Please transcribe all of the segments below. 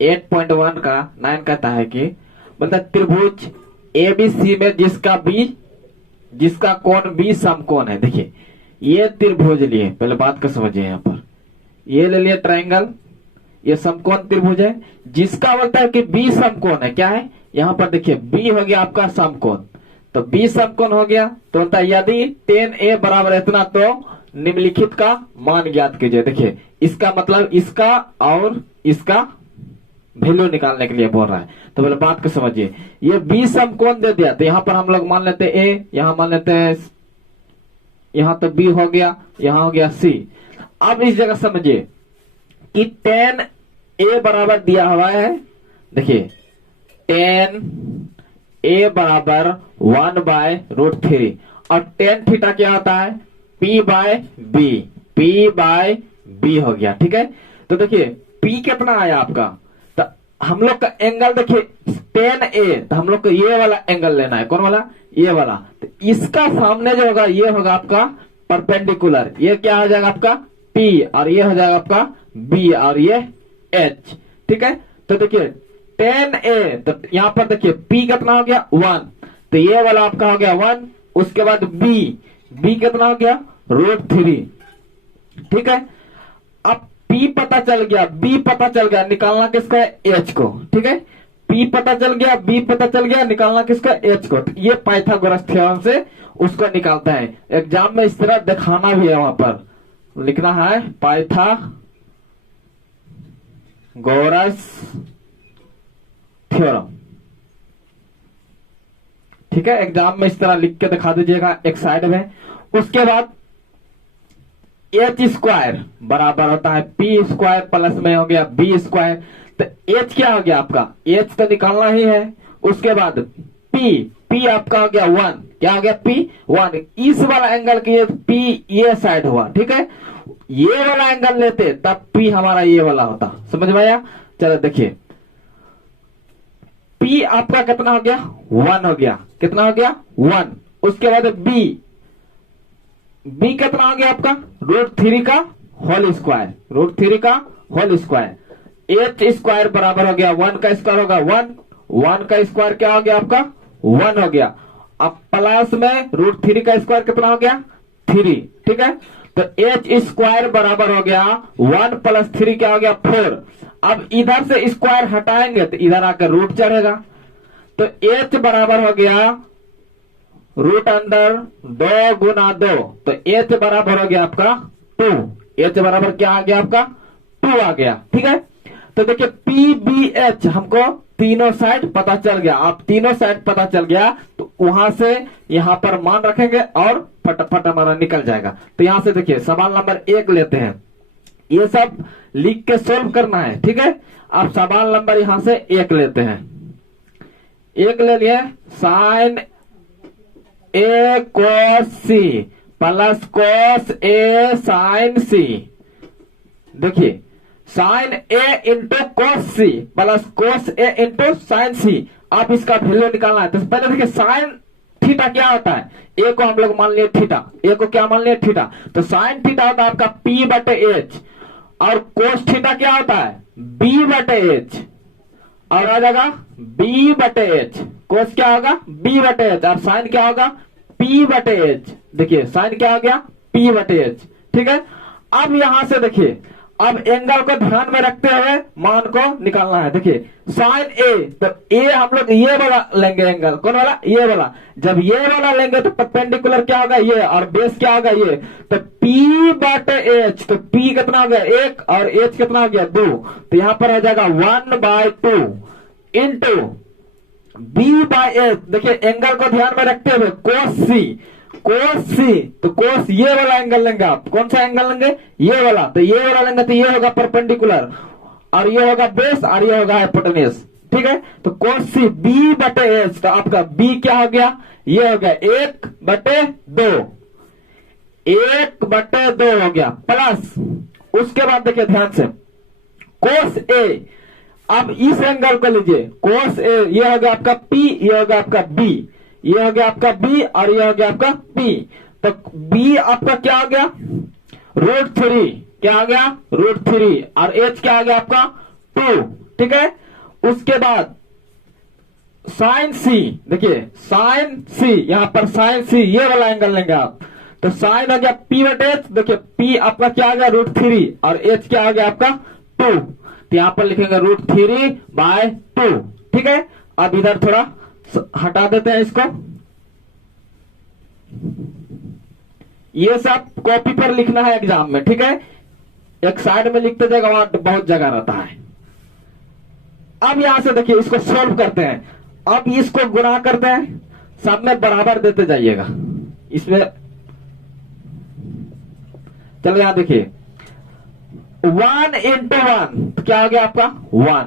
8.1 का 9 कहता है कि मतलब त्रिभुज एबीसी में जिसका कोण बी समकोण है। देखिए ये त्रिभुज लिए, पहले बात को समझिए। यहाँ पर ये ले लिए ट्रायंगल, ये समकोण त्रिभुज है जिसका बोलता है कि बी समकोण है। क्या है यहाँ पर देखिए, बी हो गया आपका समकोण, तो बी समकोण हो गया। तो बोलता है यदि tan A बराबर इतना तो निम्नलिखित का मान ज्ञात कीजिए। देखिए इसका मतलब इसका और इसका वैल्यू निकालने के लिए बोल रहा है। तो पहले बात को समझिए, ये बी समकोण दे दिया, तो यहाँ पर हम लोग मान लेते हैं ए, यहाँ मान लेते हैं, यहाँ तो बी हो गया, यहाँ हो गया सी। अब इस जगह समझिए कि tan A बराबर दिया हुआ है। देखिए tan A बराबर 1/√3 और tan थीटा क्या होता है P/B हो गया। ठीक है, तो देखिए P कितना आया आपका, तो हम लोग का एंगल देखिए tan A, तो हम लोग को ये वाला एंगल लेना है। कौन वाला, ये वाला। तो इसका सामने जो होगा ये होगा आपका परपेंडिकुलर, ये क्या हो जाएगा आपका P और ये हो जाएगा आपका B और ये H। ठीक है, तो देखिए tan A, तो यहां पर देखिए P कितना हो गया 1, तो ये वाला आपका हो गया 1। उसके बाद B कितना हो गया √3। ठीक है, अब P पता चल गया, B पता चल गया, निकालना किसका है H को। ठीक है, P पता चल गया, B पता चल गया, निकालना किसका H को। तो ये पाइथागोरस थ्योरम से उसको निकालता है। एग्जाम में इस तरह दिखाना भी है, वहां पर लिखना है पाइथागोरस थ्योरम। ठीक है, एग्जाम में इस तरह लिख के दिखा दीजिएगा एक साइड में। उसके बाद h² बराबर होता है p² प्लस में हो गया b²। तो h क्या हो गया आपका, h तो निकालना ही है। उसके बाद p आपका हो गया 1, क्या हो गया p1। इस वाला एंगल की p ये साइड हुआ। ठीक है, ये वाला एंगल लेते तब p हमारा ये वाला होता। समझ में आया। चलो देखिए P आपका कितना हो गया 1 हो गया, कितना हो गया 1। उसके बाद B कितना हो गया आपका √3 का होल स्क्वायर, √3 का होल स्क्वायर। h² बराबर हो गया 1 का स्क्वायर होगा 1 का स्क्वायर क्या हो गया आपका 1 हो गया। अब प्लस में √3 का स्क्वायर कितना हो गया 3। ठीक है, तो h² बराबर हो गया 1 + 3 क्या हो गया 4। अब इधर से स्क्वायर हटाएंगे तो इधर आकर रूट चढ़ेगा, तो h बराबर हो गया √2 गुना 2, तो h बराबर हो गया आपका 2। h बराबर क्या आ गया आपका 2 आ गया। ठीक है, तो देखिए PBH हमको तीनों साइड पता चल गया। आप तीनों साइड पता चल गया तो वहां से यहां पर मान रखेंगे और फटाफट हमारा निकल जाएगा। तो यहां से देखिए सवाल नंबर 1 लेते हैं, ये सब लिख के सोल्व करना है। ठीक है, आप सवाल नंबर यहां से 1 लेते हैं। 1 ले लिए, sin A cos C plus cos A sin C। देखिए sin A into cos C plus cos A into sin C। आप इसका वैल्यू निकालना है। तो पहले देखिए sin थीटा क्या होता है, A को हम लोग मान लिए थीटा, A को क्या मान लिए थीटा। तो sin थीटा होता है आपका P/H और cos थीटा क्या होता है B/H और आ जाएगा B/H। cos क्या होगा B/H और sin क्या होगा P/H। देखिए sin क्या हो गया P/H। ठीक है, अब यहां से देखिए अब एंगल को ध्यान में रखते हुए मान को निकालना है। देखिए sin A, तो A हम लोग ये वाला लेंगे एंगल, कौन वाला ये वाला। जब ये वाला लेंगे तो परपेंडिकुलर क्या होगा ये और बेस क्या होगा ये, तो P/H, तो P कितना हो गया 1 और H कितना हो गया 2, तो यहां पर हो जाएगा 1/2 इंटू B/H। देखिए एंगल को ध्यान में रखते हुए cos C, तो cos ये वाला एंगल लेंगे आप। कौन सा एंगल लेंगे ये वाला, तो ये वाला लेंगे तो ये होगा परपेंडिकुलर और ये होगा बेस और ये होगा हाइपोटेन्यूज। ठीक है, तो cos C B/H, तो आपका B क्या हो गया ये हो गया 1/2, 1/2 हो गया प्लस। उसके बाद देखिए ध्यान से cos A, अब इस एंगल को लीजिए cos A, ये हो गया आपका P, ये हो गया आपका B, ये हो गया आपका B और ये हो गया आपका P। तो B आपका क्या हो गया √3, क्या आ गया √3 और H क्या आ गया आपका 2। ठीक है। उसके बाद साइन सी, देखिए साइन सी, यहां पर साइन सी ये वाला एंगल लेंगे आप, तो साइन हो गया पी बटे एच, देखिए पी आपका क्या आ गया √3 और एच क्या आ गया आपका 2, तो यहां पर लिखेंगे √3/2, ठीक है। अब इधर थोड़ा हटा देते हैं इसको, ये सब कॉपी पर लिखना है एग्जाम में, ठीक है। एक साइड में लिखते जाएगा, वहां बहुत जगह रहता है। अब यहां से देखिए इसको सोल्व करते हैं, अब इसको गुणा करते हैं, सब में बराबर देते जाइएगा इसमें। चलो यहां देखिए 1 × 1 तो क्या हो गया आपका 1,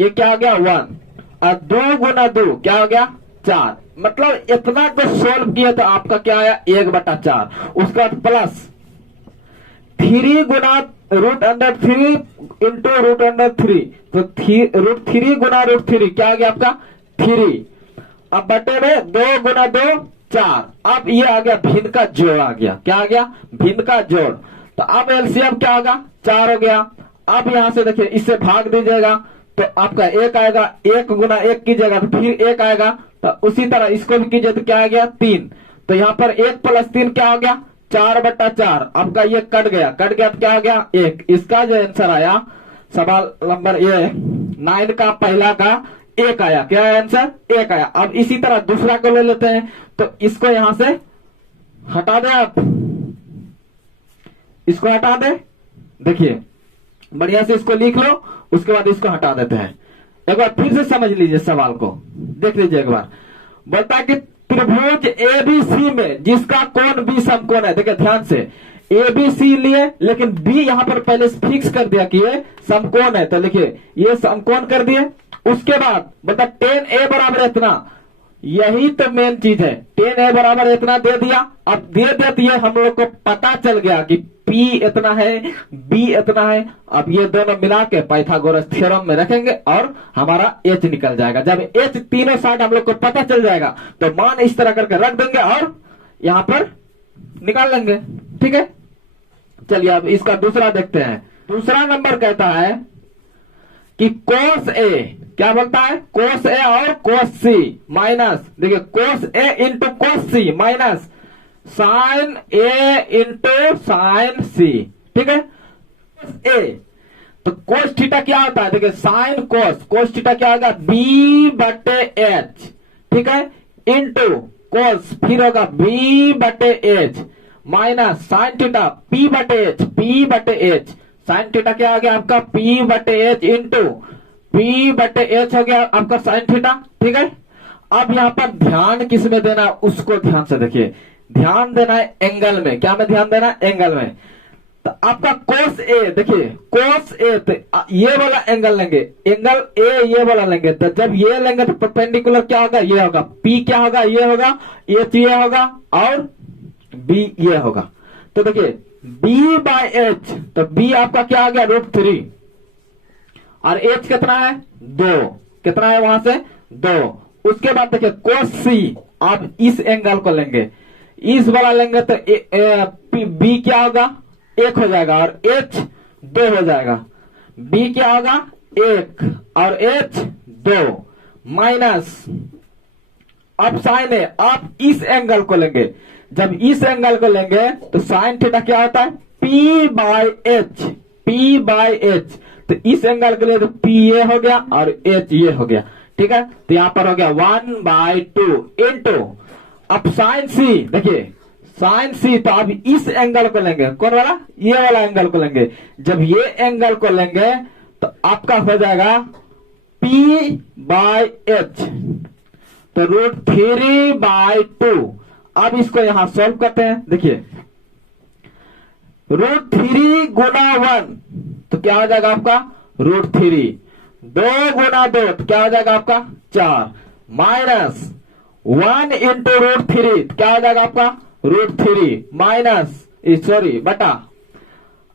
ये क्या हो गया 1, और 2 × 2 क्या हो गया 4, मतलब इतना तो सोल्व किया तो आपका क्या आया 1/4। उसके बाद प्लस 3 गुना √3 इंटू √3, तो √3 गुना √3 क्या आ गया आपका 3, अब बटे में 2 × 2 4, अब ये आ गया भिन्न का जोड़ आ गया, क्या आ गया भिन्न का जोड़, तो अब एलसीएम क्या होगा 4 हो गया। अब यहां से देखिए इससे भाग दीजिएगा तो आपका 1 आएगा, 1 × 1 कीजिएगा तो फिर 1 आएगा, तो उसी तरह इसको भी कीजिए तो क्या आ गया 3, तो यहां पर 1 + 3 क्या हो गया 4/4, आपका ये कट गया तो क्या हो गया 1। इसका जो आंसर आया सवाल नंबर ये 9 का पहला का 1 आया, क्या है आंसर 1 आया। अब इसी तरह दूसरा को ले लेते हैं, तो इसको यहां से हटा दे आप, इसको हटा दे, देखिए बढ़िया से इसको लिख लो, उसके बाद इसको हटा देते हैं। एक बार फिर से समझ लीजिए सवाल को, देख लीजिए एक बार। बोलता है कि त्रिभुज एबीसी में जिसका कोण बी समकोण है, देखिए ध्यान से एबीसी लिए, लेकिन बी यहां पर पहले फिक्स कर दिया कि ये समकोण है, तो लिखिए ये समकोण कर दिए। उसके बाद बोलता tan A बराबर इतना, यही तो मेन चीज है, tan A बराबर इतना दे दिया। अब दे देती है हम लोग को पता चल गया कि P इतना है, B इतना है। अब ये दोनों मिला के पाइथागोरस थ्योरम में रखेंगे और हमारा H निकल जाएगा। जब H तीनों साइड हम लोग को पता चल जाएगा तो मान इस तरह करके रख देंगे और यहां पर निकाल लेंगे, ठीक है। चलिए अब इसका दूसरा देखते हैं। दूसरा नंबर कहता है कि cos A, क्या बोलता है cos A और cos C माइनस, देखिए cos A × cos C minus sin A × sin C, ठीक है। cos A तो cos थीटा क्या होता है, देखिए sin cos थीटा क्या होगा B/H, ठीक है, इंटू cos फिर होगा B/H minus sin theta P/H sin theta क्या आ गया आपका P/H इंटू P/H हो गया आपका sin थीटा, ठीक है। अब यहां पर ध्यान किस में देना उसको ध्यान से देखिए, ध्यान देना है एंगल में, क्या में ध्यान देना है एंगल में। तो आपका cos A, देखिए cos A तो ये वाला एंगल लेंगे, एंगल A ये वाला लेंगे, तो जब ये लेंगे तो परपेंडिकुलर क्या होगा ये होगा, P क्या होगा ये होगा, H ये होगा और B ये होगा। तो देखिए B/H, तो B आपका क्या आ गया √3 और H कितना है 2, कितना है वहां से 2। उसके बाद देखिए cos C, आप इस एंगल को लेंगे, इस वाला लेंगे तो B क्या होगा 1 हो जाएगा और H 2 हो जाएगा। B क्या होगा 1 और H 2 माइनस, अब साइन है, आप इस एंगल को लेंगे, जब इस एंगल को लेंगे तो साइन थीटा क्या होता है P/H, तो इस एंगल के लिए तो P ये हो गया और H ये हो गया, ठीक है। तो यहां पर हो गया 1/2 इंटू, अब साइन C, देखिए साइन C, तो अब इस एंगल को लेंगे, कौन वाला ये वाला एंगल को लेंगे, जब ये एंगल को लेंगे तो आपका हो जाएगा P/H, तो √3/2। अब इसको यहां सॉल्व करते हैं, देखिए √3 गुना 1 तो क्या हो जाएगा आपका √3, 2 गुना 2 तो क्या हो जाएगा आपका 4 माइनस 1 × √3 क्या हो जाएगा आपका √3 माइनस सॉरी बटा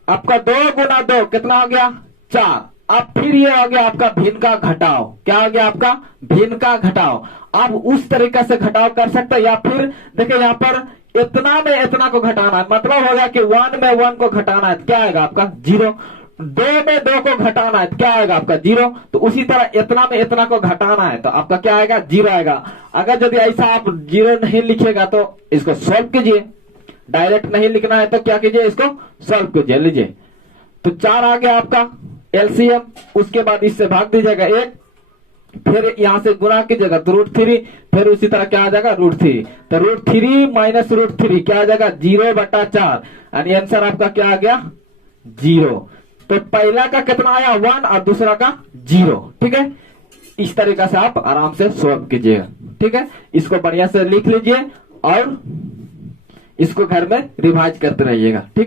आपका 2 गुना 2 कितना हो गया 4। अब फिर ये हो गया आपका भिन्न का घटाव, क्या हो गया आपका भिन्न का घटाव। आप उस तरीके से घटाव कर सकते हैं, या फिर देखिए यहाँ पर इतना में इतना को घटाना है, मतलब हो गया कि 1 में 1 को घटाना है, क्या आएगा आपका 0। दो में दो को घटाना है तो क्या आएगा आपका 0। तो उसी तरह इतना में इतना को घटाना है तो आपका क्या आएगा 0 आएगा। अगर यदि ऐसा आप 0 नहीं लिखेगा तो इसको सॉल्व कीजिए, डायरेक्ट नहीं लिखना है तो क्या कीजिए, इसको सॉल्व कीजिए। लीजिए तो 4 आ गया आपका एलसीएम, उसके बाद इससे भाग दीजिएगा 1, फिर यहां से गुणा कीजिएगा तो √3, फिर उसी तरह क्या आ जाएगा √3। तो √3 माइनस √3 क्या आ जाएगा 0/4, यानी आंसर आपका क्या आ गया 0। तो पहला का कितना आया 1 और दूसरा का 0। ठीक है, इस तरीका से आप आराम से सॉल्व कीजिएगा। ठीक है, इसको बढ़िया से लिख लीजिए और इसको घर में रिवाइज करते रहिएगा। ठीक है।